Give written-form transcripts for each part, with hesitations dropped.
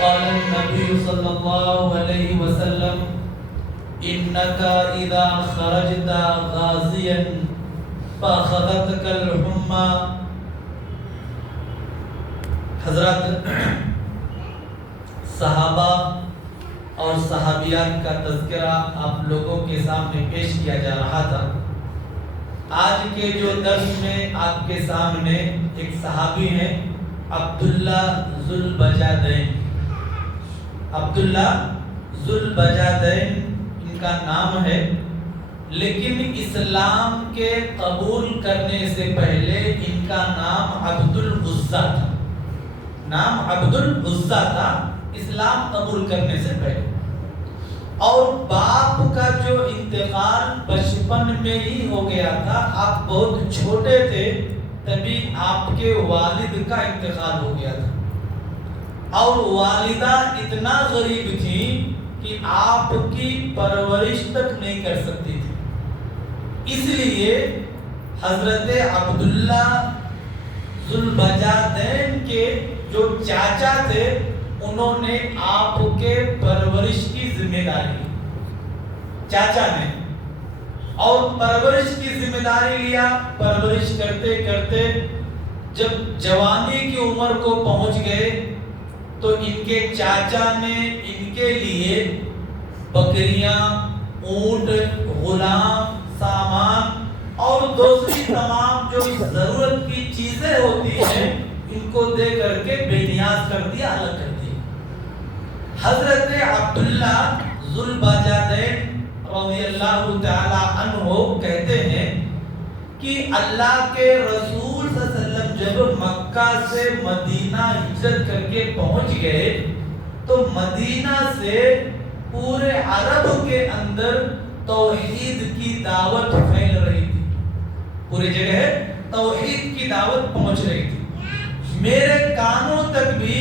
قال النبي صلى الله عليه وسلم إنك إذا خرجت غازيا فأخذتك الحمى. حضرات، صحابہ اور صحابیات کا تذکرہ آپ لوگوں کے سامنے پیش کیا جا رہا تھا. آج کے جو درس میں آپ کے سامنے ایک صحابی ہیں عبداللہ ذوالبجادین. عبداللہ ذوالبجادین ان کا نام ہے، لیکن اسلام کے قبول کرنے سے پہلے ان کا نام عبدالعزیٰ تھا. نام عبدالعزیٰ تھا اسلام قبول کرنے سے پہلے. اور باپ کا جو انتقال بچپن میں ہی ہو گیا تھا. آپ بہت چھوٹے تھے تبھی آپ کے والد کا انتقال ہو گیا تھا. اور والدہ اتنا غریب تھی کہ آپ کی پرورش تک نہیں کر سکتی تھی. اس لیے حضرت عبداللہ ذوالبجادین کے جو چاچا تھے انہوں نے آپ کے پرورش کی ذمہ داری لی. چاچا نے اور پرورش کی ذمہ داری لیا. پرورش کرتے کرتے جب جوانی کی عمر کو پہنچ گئے تو ان کے چاچا نے ان کے لیے بکریاں، اونٹ، غلام، سامان اور دوسری تمام جو ضرورت کی چیزیں ہوتی ہیں ان کو دے کر کے بے نیاز کر دیا، الگ کر دیا. حضرت عبداللہ ذوالبجادین رضی اللہ تعالی عنہ کہتے ہیں کہ اللہ کے رسول صلی اللہ علیہ وسلم جب مکہ سے مدینہ ہجرت کر کے پہنچ گئے تو مدینہ سے پورے عرب کے اندر توحید کی دعوت پھیل رہی تھی. پوری جگہ توحید کی دعوت پہنچ رہی تھی. میرے کانوں تک بھی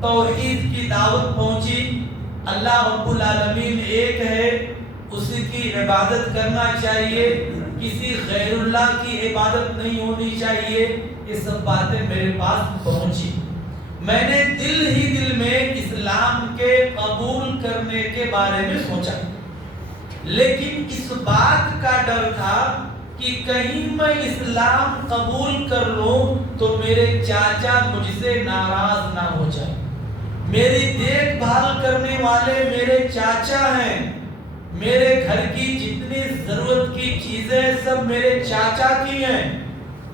توحید کی دعوت پہنچی. اللہ رب العالمین ایک ہے، اسی کی عبادت کرنا چاہیے، کسی غیر اللہ کی عبادت نہیں ہونی چاہیے. یہ سب باتیں میرے پاس پہنچی. میں نے دل ہی دل میں اسلام کے قبول کرنے کے بارے میں سوچا، لیکن اس بات کا ڈر تھا کہ کہیں میں اسلام قبول کر لوں تو میرے چاچا مجھ سے ناراض نہ ہو جائے. میری دیکھ بھال کرنے والے میرے چاچا ہیں. میرے گھر کی جتنی ضرورت کی چیزیں سب میرے چاچا کی ہیں.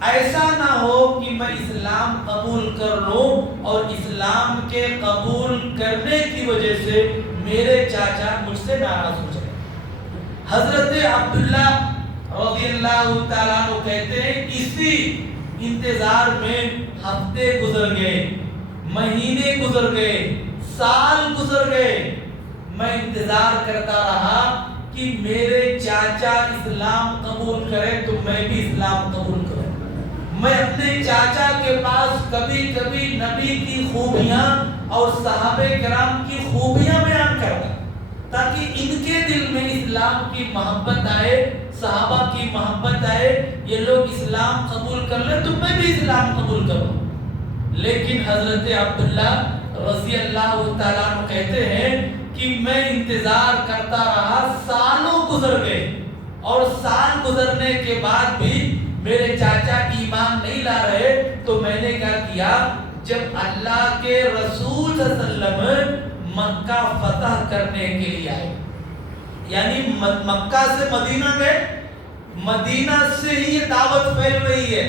ایسا نہ ہو کہ میں اسلام قبول کر لوں اور اسلام کے قبول کرنے کی وجہ سے میرے چاچا مجھ سے ناراض ہو جائے. حضرت عبداللہ رضی اللہ تعالیٰ عنہ کہتے ہیں اسی انتظار میں ہفتے گزر گئے، مہینے گزر گئے، سال گزر گئے. میں انتظار کرتا رہا کہ میرے چاچا اسلام قبول کرے تو میں بھی اسلام قبول کروں. میں اپنے چاچا کے پاس کبھی کبھی نبی کی خوبیاں اور صحابہ کرام کی خوبیاں بیان کرتا تاکہ ان کے دل میں اسلام کی محبت آئے، صحابہ کی محبت آئے، یہ لوگ اسلام قبول کر لیں تو میں بھی اسلام قبول کروں. لیکن حضرت عبداللہ رضی اللہ تعالیٰ عنہ کہتے ہیں کہ میں انتظار کرتا رہا، سالوں گزر گئے اور سال گزرنے کے بعد بھی میرے چاچا ایمان نہیں لا رہے. تو میں نے کیا کیا، جب اللہ کے رسول صلی اللہ علیہ وسلم مکہ فتح کرنے کے لیے آئے، یعنی مکہ سے مدینہ گئے، مدینہ سے ہی یہ دعوت پھیل رہی ہے.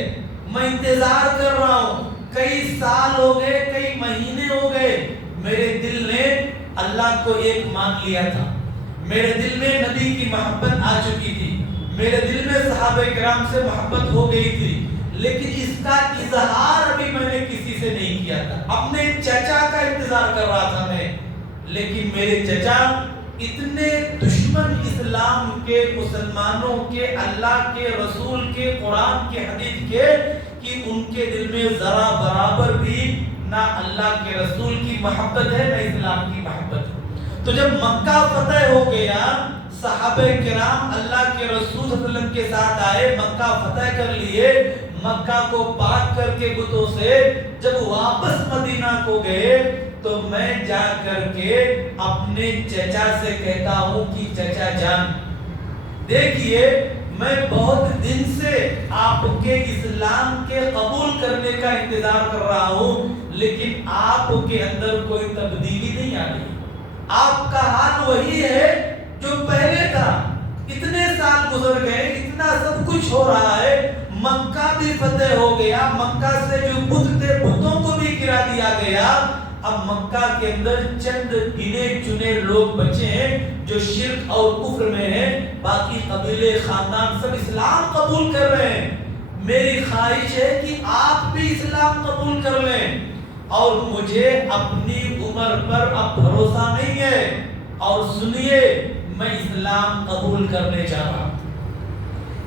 میں انتظار کر رہا ہوں، کئی سال ہو گئے، کئی مہینے ہو گئے. میرے دل نے اللہ کو ایک مان لیا تھا، میرے دل میں نبی کی محبت آ چکی تھی، میرے دل میں صحابہ کرام سے محبت ہو گئی تھی، لیکن اس کا اظہار ابھی میں نے کسی سے نہیں کیا تھا. اپنے چچا کا انتظار کر رہا تھا میں، لیکن میرے چچا اتنے دشمن اسلام کے، مسلمانوں کے، اللہ کے رسول کے، قرآن کے، حدیث کے، کہ ان کے دل میں ذرا برابر بھی نہ اللہ کے رسول کی محبت ہے نہ اسلام کی محبت ہے. تو جب مکہ فتح ہو گیا، صحابہ کرام اللہ کے رسول صلی اللہ علیہ وسلم کے ساتھ آئے، مکہ فتح کر لیے. مکہ کو پاک کر کے بتوں سے جب واپس مدینہ کو گئے تو میں جا کر کے اپنے چچا سے کہتا ہوں کہ چچا جان دیکھیے میں بہت دن سے آپ کے اسلام کے قبول کرنے کا انتظار کر رہا ہوں لیکن آپ کے اندر کوئی تبدیلی نہیں آ رہی، آپ کا حال وہی ہے جو پہلے تھا، اتنے سال گزر گئے، اتنا سب کچھ ہو رہا ہے، مکہ بھی فتح ہو گیا، مکہ سے جو بت تھے بتوں کو بھی گرا دیا گیا، اب مکہ کے اندر چند گنے چنے لوگ بچے ہیں جو شرک اور کفر میں ہیں، باقی قبیلے خاندان سب اسلام قبول کر رہے ہیں، میری خواہش ہے کہ آپ بھی اسلام قبول کر لیں، اور مجھے اپنی عمر پر اب بھروسہ نہیں ہے، اور سنیے میں اسلام قبول کرنے جا رہا ہوں،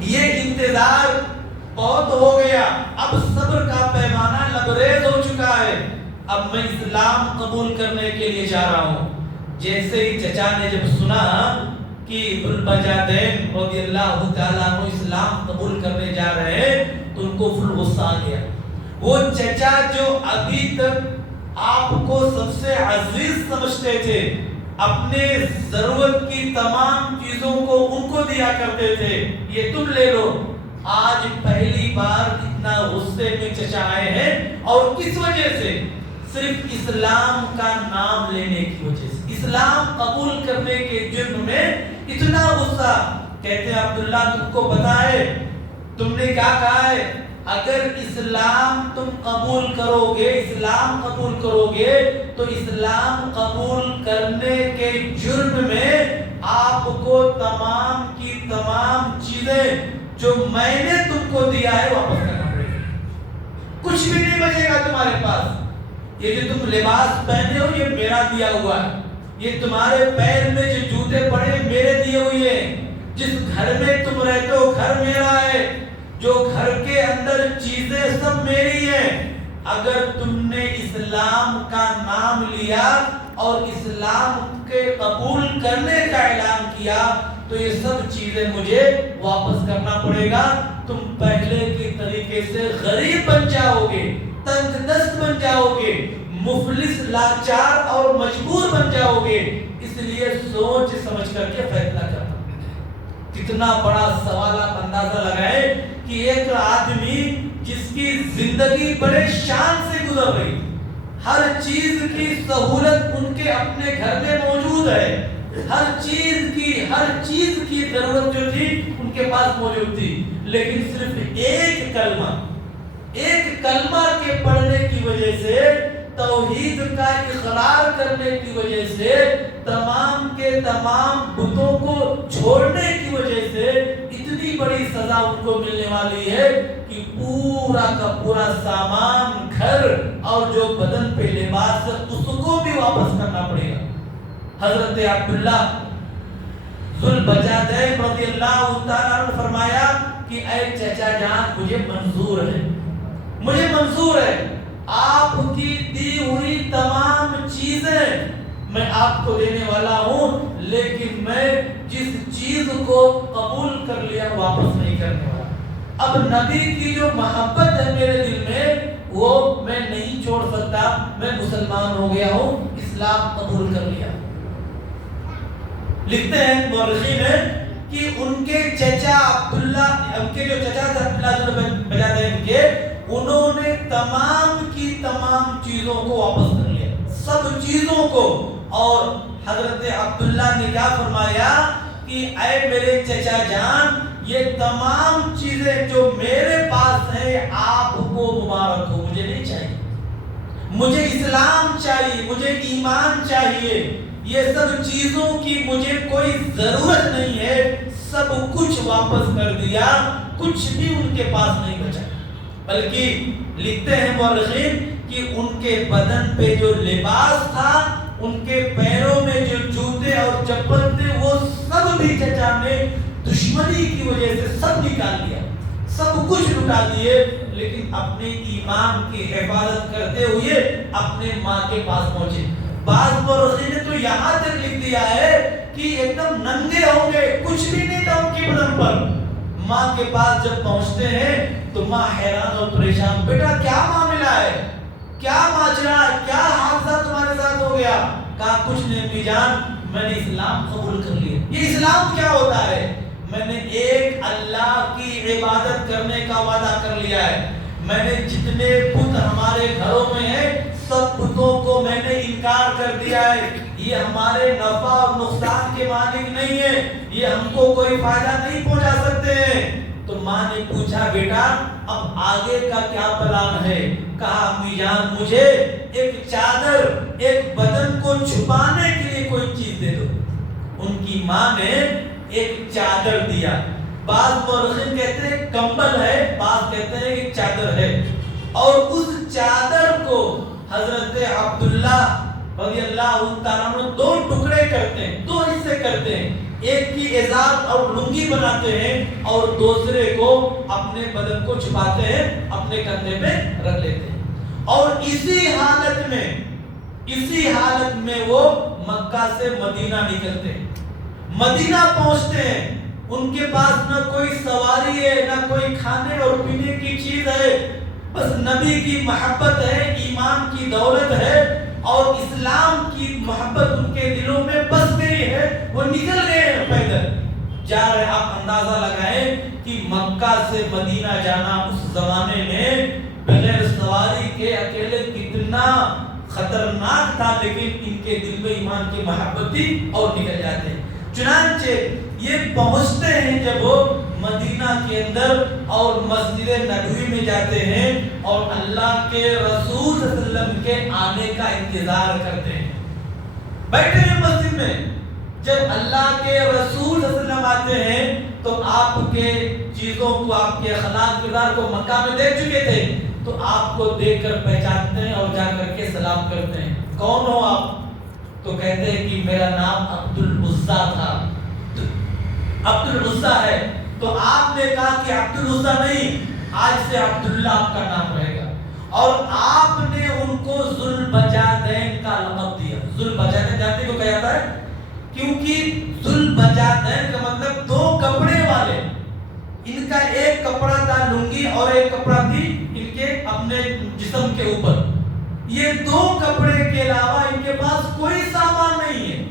یہ انتظار بہت ہو گیا، اب صبر کا پیمانہ لبریز ہو چکا ہے، اب میں اسلام قبول کرنے کے لیے جا رہا ہوں۔ جیسے ہی چچا نے جب سنا کہ ذوالبجادین رضی اللہ تعالیٰ عنہ اسلام قبول کرنے جا رہے ہیں تو ان کو فل غصہ آ گیا، وہ چچا جو ابھی تک آپ کو سب سے عزیز سمجھتے تھے، اپنے ضرورت کی تمام چیزوں کو ان کو دیا کرتے تھے، یہ تم لے لو، آج پہلی بار اتنا غصے میں چچا آئے ہیں، اور کس وجہ سے؟ صرف اسلام کا نام لینے کی وجہ سے، اسلام قبول کرنے کے جرم میں اتنا غصہ۔ کہتے ہیں عبداللہ تم کو پتا ہے تم نے کیا کہا ہے؟ اگر اسلام تم قبول کرو گے، اسلام قبول کرو گے تو اسلام قبول کرنے کے جرم میں آپ کو تمام کی تمام چیزیں جو میں نے تم کو دیا ہے واپس کرنا پڑے گا، کچھ بھی نہیں بچے گا تمہارے پاس، یہ جو تم لباس پہنے ہو یہ میرا دیا ہوا ہے، یہ تمہارے پیر میں جو جوتے پڑے میرے دیے ہوئے ہیں، جس گھر میں تم رہتے ہو گھر میرا ہے، جو گھر کے اندر چیزیں سب میری ہیں، اگر تم نے اسلام کا نام لیا اور اسلام کے قبول کرنے کا اعلان کیا تو یہ سب چیزیں مجھے واپس کرنا پڑے گا، تم پہلے کے طریقے سے غریب بن جاؤ گے، تنگ دست بن جاؤ گے، مفلس لاچار اور مجبور بن جاؤ گے، اس لیے سوچ سمجھ کر کے فیصلہ کرنا۔ کتنا بڑا سوال، آپ اندازہ لگائیں کہ ایک آدمی جس کی زندگی بڑے شان سے گزر رہی، ہر چیز کی سہولت ان کے اپنے گھر میں موجود ہے، ہر چیز کی ضرورت جو تھی ان کے پاس موجود تھی، لیکن صرف ایک کلمہ کے پڑھنے کی وجہ سے، توحید کا اقرار کرنے کی وجہ سے، تمام کے تمام بتوں کو چھوڑنے کی وجہ سے اتنی بڑی سزا ان کو ملنے والی ہے کہ پورا کا پورا سامان، گھر اور جو بدن پہ لباس ہے اس کو بھی واپس کرنا پڑے گا۔ حضرت عبداللہ ذوالبجادین رضی اللہ تعالیٰ عنہ فرمایا کہ اے چچا جان مجھے منظور ہے آپ کی دی ہوئی تمام چیزیں میں آپ کو دینے والا ہوں، لیکن میں جس چیز کو قبول کر لیا واپس نہیں کرنے والا۔ اب نبی کی جو محبت ہے میرے دل میں وہ میں نہیں چھوڑ سکتا، میں مسلمان ہو گیا ہوں، اسلام قبول کر لیا۔ لکھتے ہیں مورخین کہ ان کے چچا عبداللہ، ان کے جو چچا تھے عبداللہ ذوالبجادین کے، انہوں نے تمام کی تمام چیزوں کو واپس کر لیا، سب چیزوں کو، اور حضرت عبداللہ نے کیا فرمایا کہ اے میرے چچا جان یہ تمام چیزیں جو میرے پاس ہیں آپ کو مبارک ہو، مجھے نہیں چاہیے، مجھے اسلام چاہیے، مجھے ایمان چاہیے، یہ سب چیزوں کی مجھے کوئی ضرورت نہیں ہے، سب کچھ واپس کر دیا، کچھ بھی ان کے پاس نہیں بچا۔ بلکہ لکھتے ہیں مورخین کہ ان کے بدن پہ جو لباس تھا، ان کے پیروں میں جو جوتے اور چپل تھے، وہ سب بھی چچا نے دشمنی کی وجہ سے سب نکال دیا، سب کچھ لٹا دیے، لیکن اپنے ایمان کی حفاظت کرتے ہوئے اپنے ماں کے پاس پہنچے۔ بعض مورخین نے تو یہاں تک لکھ دیا ہے کہ ایک دم ننگے ہوں گے، کچھ بھی نہیں تھا ان کے بدن پر، ماں کے پاس جب پہنچتے ہیں تو ماں حیران اور پریشان، بیٹا کیا معاملہ ہے، کیا ماجرا ہے، کیا حادثہ تمہارے ساتھ ہو گیا؟ کہا کچھ نہیں امی جان، میں نے اسلام قبول کر لیا۔ یہ اسلام کیا ہوتا ہے؟ میں نے ایک اللہ کی عبادت کرنے کا وعدہ کر لیا ہے، میں نے جتنے بت ہمارے گھروں میں ہیں سب بتوں کو میں نے انکار کر دیا ہے، یہ ہمارے نفع اور نقصان کے مالک نہیں ہے، یہ ہم کو کوئی فائدہ نہیں پہنچا سکتے ہیں۔ تو ماں نے پوچھا بیٹا اب آگے کا کیا پلان ہے؟ کہا امی جان مجھے ایک چادر، ایک بدن کو چھپانے کے لیے کوئی چیز دے دو۔ ان کی ماں نے ایک چادر دیا، بعض مورخین کہتے ہیں کمبل ہے، بعض کہتے ہیں کہ چادر ہے، اور اس چادر کو حضرت عبداللہ رضی اللہ تعالیٰ عنہ دو ٹکڑے کرتے ہیں، دو حصے کرتے ہیں، ایک کی ازار اور لنگی بناتے ہیں اور دوسرے کو اپنے بدن کو چھپاتے ہیں، اپنے کندھے پہ رکھ لیتے ہیں، اور اسی حالت میں وہ مکہ سے مدینہ نکلتے ہیں، مدینہ پہنچتے ہیں، ان کے پاس نہ کوئی سواری ہے، نہ کوئی کھانے اور پینے کی چیز ہے، بس نبی کی محبت ہے، ایمان کی دولت ہے اور اسلام کی محبت ان کے دلوں میں بس گئی ہے، وہ نکل گئے ہیں پیدل جا رہے۔ آپ اندازہ لگائیں کہ مکہ سے مدینہ جانا اس زمانے میں بغیر سواری کے اکیلے کتنا خطرناک تھا، لیکن ان کے دل میں ایمان کی محبت تھی اور نکل جاتے ہیں۔ چنانچہ یہ پہنچتے ہیں جب وہ مدینہ کے اندر اور مسجد نبوی میں جاتے ہیں اور اللہ کے رسول صلی اللہ علیہ وسلم کے آنے کا انتظار کرتے ہیں، بیٹھے ہیں مسجد میں۔ جب اللہ کے رسول صلی اللہ علیہ وسلم آتے ہیں تو آپ کے چیزوں کو، آپ کے اخلاق کردار کو مکہ میں دیکھ چکے تھے، تو آپ کو دیکھ کر پہچانتے ہیں اور جا کر کے سلام کرتے ہیں، کون ہو آپ؟ تو کہتے ہیں کہ میرا نام عبد العزیٰ تھا، عبد العزیٰ ہے۔ تو آپ نے کہا کہ عبد العزیٰ نہیں، آج سے عبداللہ آپ کا نام رہے گا، اور آپ نے ان کو ذوالبجادین کا لقب دیا۔ ذوالبجادین جانتے کو کہا جاتا ہے کیونکہ ذوالبجادین کا مطلب دو کپڑے والے، ان کا ایک کپڑا تھا لنگی اور ایک کپڑا تھی ان کے اپنے جسم کے اوپر، یہ دو کپڑے کے علاوہ ان کے پاس کوئی سامان نہیں ہے،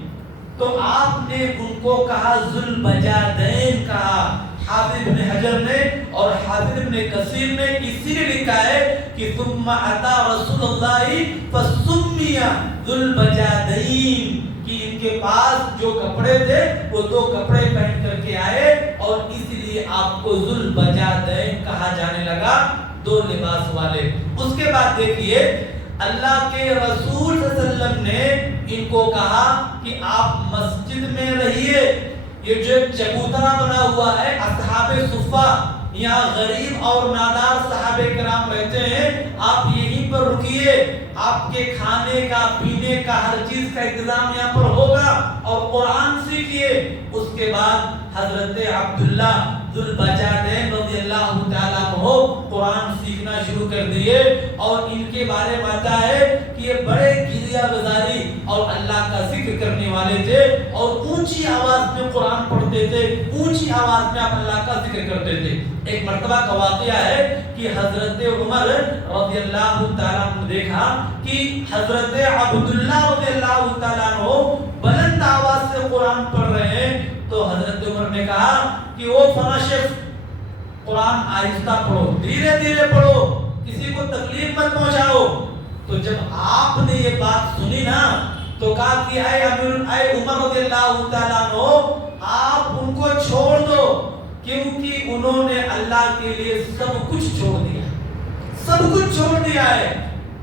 تو آپ نے ان کو کہا ذوالبجادین کہا۔ حافظ ابن حجر نے اور حافظ ابن کثیر نے اسی لیے لکھا ہے کہ ثم اتی رسول اللہ فسمی ذوالبجادین، کہ ان کے پاس جو کپڑے تھے وہ دو کپڑے پہن کر کے آئے اور اس لیے آپ کو ذوالبجادین کہا جانے لگا، دو لباس والے۔ اس کے بعد دیکھیے اللہ کے رسول صلی اللہ علیہ وسلم نے ان کو کہا کہ آپ مسجد میں رہیے، یہ جو چبوترا بنا ہوا ہے اصحاب صفہ، یہاں غریب اور نادار صحابہ کرام رہتے ہیں، آپ یہیں پر رکیے، آپ کے کھانے کا پینے کا ہر چیز کا انتظام یہاں پر ہوگا، اور قرآن سیکھیے۔ اس کے بعد حضرت عبداللہ ذوالبجادین رضی اللہ تعالیٰ عنہ قرآن سیکھنا شروع کر دیے، اور ان کے بارے میں آتا ہے کہ یہ بڑے گریہ گزاری اور اللہ کا ذکر کرنے والے تھے، اور اونچی آواز میں قرآن پڑھتے تھے، اونچی آواز میں آپ اللہ کا ذکر کرتے تھے۔ ایک مرتبہ کا واقعہ ہے کہ حضرت عمر رضی اللہ تعالیٰ عنہ نے دیکھا کہ حضرت عبداللہ رضی اللہ تعالیٰ عنہ بلند آواز سے قرآن پڑھ رہے ہیں، تو حضرت عمر نے کہا کہ وہ فلاں شخص قرآن آہستہ پڑھو، دھیرے دھیرے پڑھو، کسی کو تکلیف مت پہنچاؤ۔ تو جب آپ نے یہ بات سنی نا تو کہا کہ اے عمر رضی اللہ تعالیٰ عنہ آپ ان کو چھوڑ دو، کیونکہ انہوں نے اللہ کے لیے سب کچھ چھوڑ دیا، سب کچھ چھوڑ دیا ہے،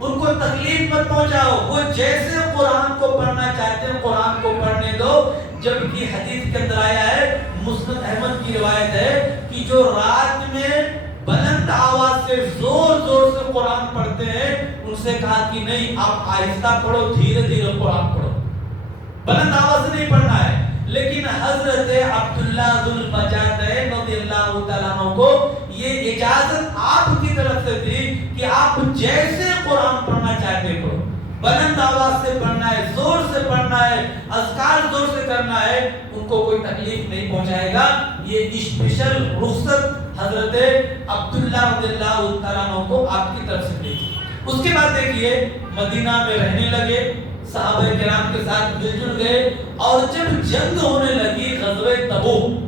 ان کو تکلیف مت پہنچاؤ، وہ جیسے قرآن کو پڑھنا چاہتے ہیں قرآن کو پڑھنے دو۔ جبکہ حدیث کے اندر آیا ہے، مسند احمد کی روایت ہے کہ جو رات میں بلند آواز سے زور زور سے قرآن پڑھتے ہیں ان سے کہا کہ نہیں، آپ آہستہ پڑھو، دھیرے دھیرے قرآن پڑھو، بلند آواز سے نہیں پڑھنا ہے۔ لیکن حضرت عبداللہ ذوالبجادین رضی اللہ تعالیٰ عنہ کو یہ اجازت آپ کی طرف سے تھی کہ آپ جیسے قرآن پڑھنا چاہتے پڑھو، بلند آواز سے پڑھنا ہے، زور سے پڑھنا ہے، اذکار زور سے کرنا ہے، ان کو کوئی تکلیف نہیں پہنچائے گا۔ یہ اسپیشل رخصت حضرت عبداللہ رضی اللہ تعالیٰ عنہ کو آپ کی طرف سے دی تھی۔ اس کے بعد دیکھیے مدینہ میں رہنے لگے، صحابہ کرام کے ساتھ مل جل گئے، اور جب جنگ ہونے لگی غزوہ تبوک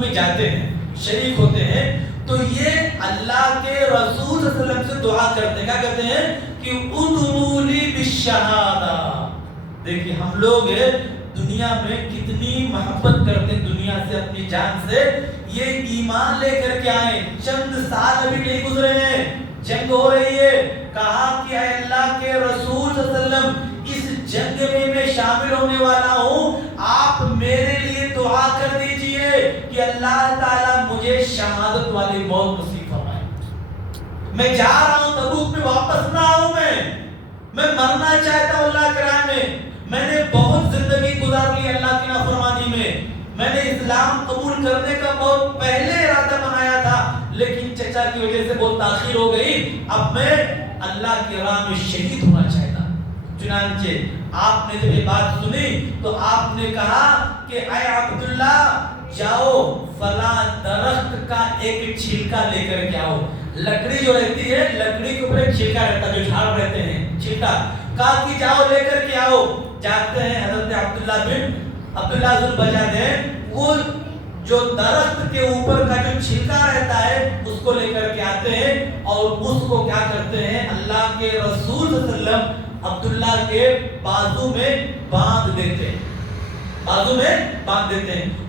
میں جاتے ہیں، شریک ہوتے ہیں، تو یہ اللہ کے رسول صلی اللہ علیہ وسلم سے دعا کرتے ہیں، کیا کہتے ہیں کہ ادعوا لی بالشہادہ۔ دیکھیے ہم لوگ دنیا میں کتنی محبت کرتے ہیں دنیا سے، اپنی جان سے، یہ ایمان لے کر کے آئے، چند سال ابھی نہیں گزرے ہیں، جنگ ہو رہی ہے، کہا کہ اے اللہ کے رسول صلی اللہ علیہ وسلم اس جنگ میں شامل ہونے والا ہوں، آپ میرے لیے دعا کر دیجئے کہ اللہ تعالیٰ مجھے شہادت والی موت نصیب فرمائے۔ میں جا رہا ہوں تبوک میں، واپس نہ آؤں، میں مرنا چاہتا ہوں اللہ کے راہ میں نے بہت زندگی گزار لی اللہ کی نافرمانی میں نے اسلام قبول کرنے کا بہت پہلے ارادہ بنایا تھا، لیکن چچا کی وجہ سے بہت تاخیر ہو گئی، اب میں اللہ کی راہ میں شہید ہونا چاہتا۔ چنانچہ آپ نے جب یہ بات سنی تو آپ نے کہا کہ اے عبداللہ جاؤ فلاں درخت کا ایک چھلکا لے کر کے آؤ۔ لکڑی جو رہتی ہے، لکڑی کے اوپر ایک چھلکا رہتا ہے، جو جھاڑ رہتے ہیں، چھلکا، کہا کہ جاؤ لے کر کے آؤ۔ جاتے ہیں حضرت عبداللہ ذو البجادین، وہ جو درخت کے اوپر کا جو چھلکا رہتا ہے اس کو لے کر کے آتے ہیں، اور اس کو کیا کرتے ہیں، اللہ کے رسول صلی اللہ علیہ وسلم عبداللہ کے بازو میں باندھ دیتے ہیں،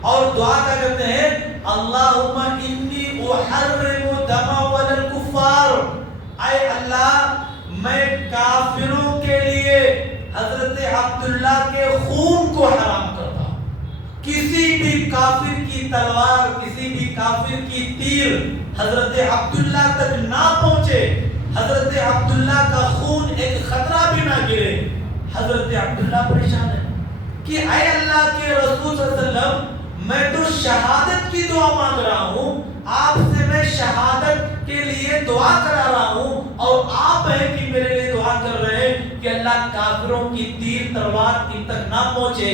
اور دعا کیا کرتے ہیں، اللہم انی احرم دم الکفار، اے اللہ میں کافروں کے لیے حضرت عبداللہ کے خون کو حرام کرتا ہوں، کسی بھی کافر کی تلوار، کسی بھی کافر کی تیر حضرت عبداللہ تک نہ پہنچے، حضرت عبداللہ کا خون ایک خطرہ بھی نہ گرے۔ حضرت عبداللہ پریشان ہے کہ اے اللہ کے رسول صلی اللہ علیہ وسلم میں تو شہادت کی دعا مانگ رہا ہوں، آپ سے میں شہادت کے لیے دعا کرا رہا ہوں، اور آپ ہیں کہ میرے لیے دعا کر رہے ہیں کہ اللہ کافروں کی تیر تلوار ان تک نہ پہنچے۔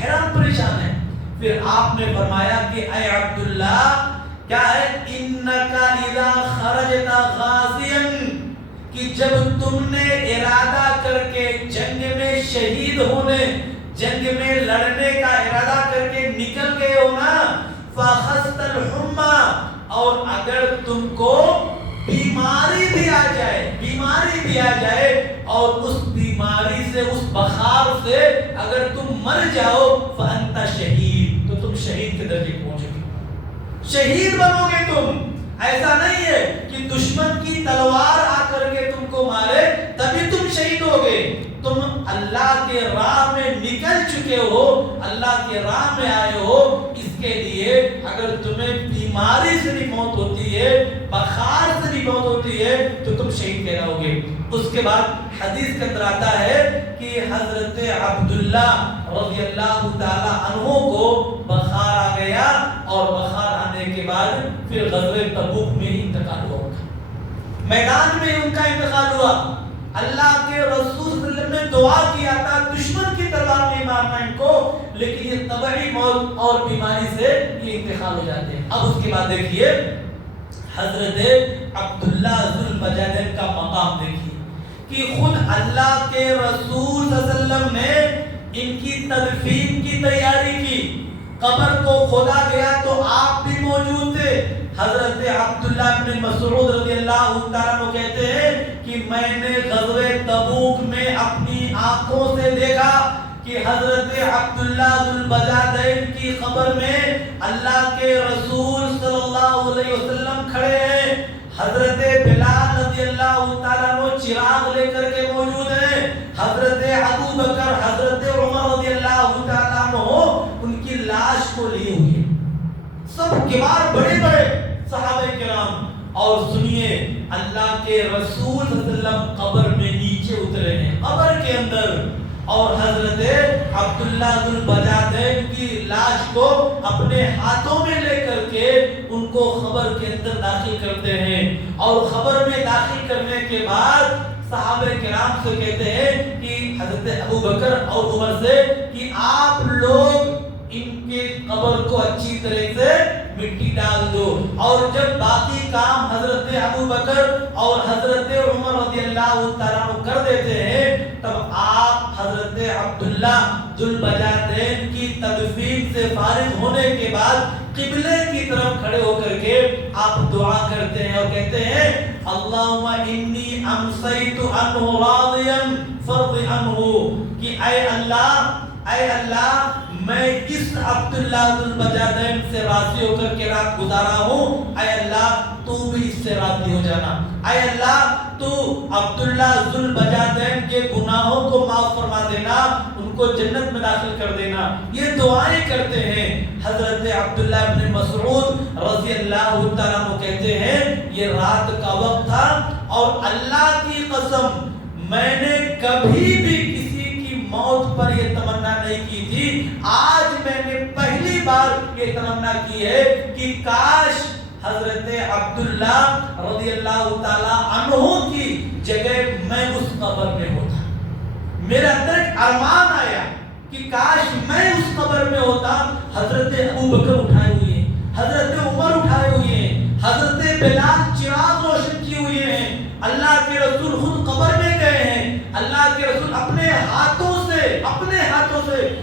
حیران پریشان ہے۔ پھر آپ نے فرمایا کہ اے عبداللہ کیا ہے، انکا اذا خرجت غازیا، کہ جب تم نے ارادہ کر کے جنگ میں شہید ہونے، جنگ میں لڑنے کا ارادہ کر کے نکل گئے ہو نا، فاخذت الحمى، اور اگر تم کو بیماری بھی آ جائے اور اس بیماری سے، اس بخار سے اگر تم مر جاؤ، فانت شہید، تو تم شہید کے درجے پہنچو گے، شہید بنو گے تم۔ ایسا نہیں ہے کہ دشمن کی تلوار آ کر کے تم کو مارے تبھی تم شہید ہوگے، تم اللہ کے راہ میں نکل چکے ہو، اللہ کے راہ میں آئے ہو، اس کے لیے اگر تمہیں بیماری سے بھی موت ہوتی ہے، بخار سے بھی موت ہوتی ہے، تو تم شہید کہلاؤ گے۔ اس کے بعد حدیث کے اندر آتا ہے کہ حضرت عبداللہ رضی اللہ تعالی عنہ کو بخار آ گیا، اور بخار آنے کے بعد پھر غزوہ تبوک میں انتقال ہوا، میدان میں ان کا انتقال ہوا۔ اللہ کے رسول صلی اللہ علیہ وسلم نے دعا کیا تھا دشمن کی تلوار نہیں مارنا ان کو، لیکن یہ طبعی موت اور بیماری سے یہ انتقال ہو جاتے ہیں۔ اب اس کے بعد دیکھیے حضرت عبداللہ ذو البجادین کا مقام دیکھیے کہ خود اللہ کے رسول صلی اللہ علیہ وسلم نے ان کی تدفین کی تیاری کی، قبر کو کھودا گیا تو آپ بھی موجود تھے۔ حضرت عبداللہ بن مسعود رضی اللہ تعالیٰ عنہ کہتے ہیں کہ میں نے غزوہ تبوک میں اپنی آنکھوں سے دیکھا کہ حضرت عبداللہ ذو البجادین کی قبر میں اللہ کے رسول صلی اللہ علیہ وسلم کھڑے ہیں، حضرت بلال رضی اللہ تعالیٰ عنہ چراغ لے کر کے موجود ہیں، حضرت ابو بکر، حضرت عمر رضی اللہ تعالیٰ عنہ ان کی لاش کو لیے ہوئے، سب کبار بڑے بڑے صحابہ کرام۔ اور سنیے اللہ کے رسول صلی اللہ علیہ وسلم قبر میں نیچے اترے ہیں، قبر کے اندر، اور حضرت عبداللہ ذو البجادین کی لاش کو اپنے ہاتھوں میں لے کر کے ان کو قبر کے اندر داخل کرتے ہیں، اور قبر میں داخل کرنے کے بعد صحابہ کرام سے کہتے ہیں کہ حضرت ابو بکر اور عمر سے کہ آپ لوگ ان کے قبر کو اچھی طرح سے مٹی ڈال دو، اور جب باقی کام حضرت ابو بکر اور حضرت عمر رضی اللہ تعالیٰ عنہ کر دیتے ہیں، تب آپ حضرت عبداللہ ذوالبجادین کی تدفین سے فارغ ہونے کے بعد قبلے کی طرف کھڑے ہو کر کے آپ دعا کرتے ہیں اور کہتے ہیں اللہم انی امسیت عنہ راضیا فرض عنہ، کہ اے اللہ میں اس عبداللہ ذوالبجادین سے راضی ہو کر کے رات گزارا ہوں، اے اللہ تو بھی اس سے راضی ہو جانا، اے اللہ تو عبداللہ ذوالبجادین کے گناہوں کو معاف فرما دینا، ان کو جنت میں داخل کر دینا۔ یہ دعائیں کرتے ہیں۔ حضرت عبداللہ بن مسعود رضی اللہ تعالیٰ عنہ کہتے ہیں یہ رات کا وقت تھا اور اللہ کی قسم میں نے کبھی بھی کسی کی موت پر یہ تمنا نہیں کی تھی، آج میں نے پہلی بار یہ تمنا کی ہے کہ کاش حضرت عبداللہ رضی اللہ تعالیٰ عنہ کی جگہ میں اس قبر میں ہوتا۔ میرے اندر ایک ارمان آیا کہ کاش میں اس قبر میں ہوتا۔ حضرت ابو بکر اٹھائے ہوئے ہیں، حضرت عمر اٹھائے ہوئے ہیں، حضرت بلال چراغ روشن کیے ہوئے ہیں، اللہ کے رسول خود قبر میں گئے ہیں، اللہ کے رسول اپنے ہاتھوں سے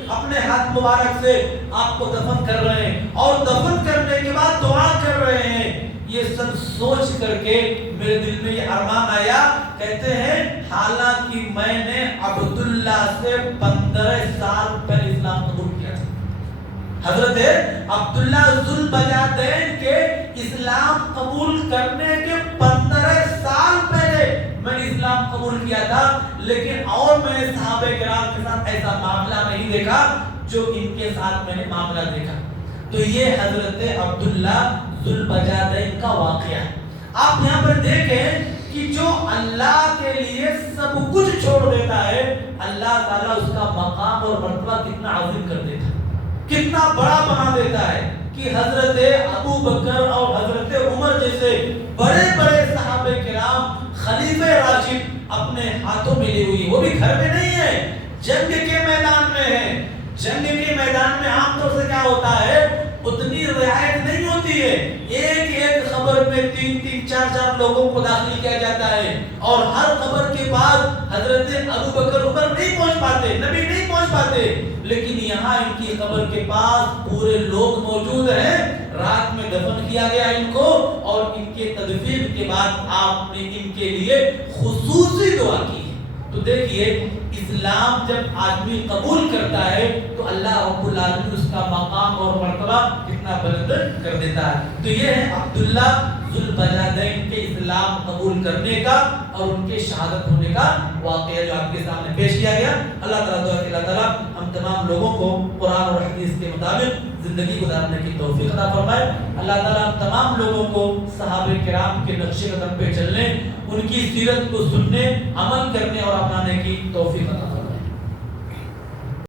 اپنے ہاتھ مبارک سے آپ کو دفن کر رہے ہیں اور دفن کرنے کے بعد دعا کر رہے ہیں۔ یہ سب سوچ کر کے میرے دل میں یہ ارمان آیا، کہتے ہیں حالانکہ میں نے عبداللہ سے 15 سال پہلے اسلام قبول کیا تھا۔ حضرت عبداللہ ذوالبجادین کے اسلام قبول کرنے کے 15 سال پہلے میں نے اسلام قبول کیا تھا، لیکن اور میں نے صحابہ کرام کے ساتھ ایسا معاملہ نہیں دیکھا جو ان کے ساتھ میں نے معاملہ دیکھا۔ تو یہ حضرت عبداللہ ذوالبجادین کا واقعہ ہے۔ آپ یہاں پر دیکھیں کہ جو اللہ کے لیے سب کچھ چھوڑ دیتا ہے، اللہ تعالیٰ اس کا مقام اور مرتبہ کتنا عظیم کر دیتا ہے، کتنا بڑا بنا دیتا ہے کہ حضرت ابو بکر اور حضرت عمر جیسے بڑے بڑے صحابہ کرام خلیفہ راشد اپنے ہاتھوں میں لی ہوئی، وہ بھی گھر میں نہیں ہے، جنگ کے میدان میں ہے۔ جنگ کے میدان میں عام طور سے کیا ہوتا ہے، اتنی رعایت نہیں ہوتی ہے، ایک خبر میں 3 4 لوگوں کو داخل کیا جاتا ہے، اور ہر خبر کے بعد حضرت ابو بکر عمر نہیں پہنچ پاتے، نبی نہیں پہنچ پاتے، لیکن یہاں ان کی خبر کے پاس پورے لوگ موجود ہیں، رات میں دفن کیا گیا ان کو، اور ان کے تدفین کے بعد آپ نے ان کے لیے خصوصی دعا کی۔ تو دیکھیے اسلام جب آدمی قبول کرتا ہے تو اللہ رب العالمین اس کا مقام اور مرتبہ کتنا بلند کر دیتا ہے۔ تو یہ ہے عبداللہ ذوالبجادین کے اسلام قبول کرنے کا اور ان کے شہادت ہونے کا واقعہ جو آپ کے سامنے پیش کیا گیا۔ اللہ تعالیٰ ہم تمام لوگوں کو قرآن اور حدیث کے مطابق زندگی گزارنے کی توفیق عطا فرمائے۔ اللہ تعالیٰ ہم تمام لوگوں کو صحابہ کرام کے نقش قدم پہ چلنے، ان کی سیرت کو سننے، عمل کرنے اور اپنانے کی توفیق عطا فرمائے۔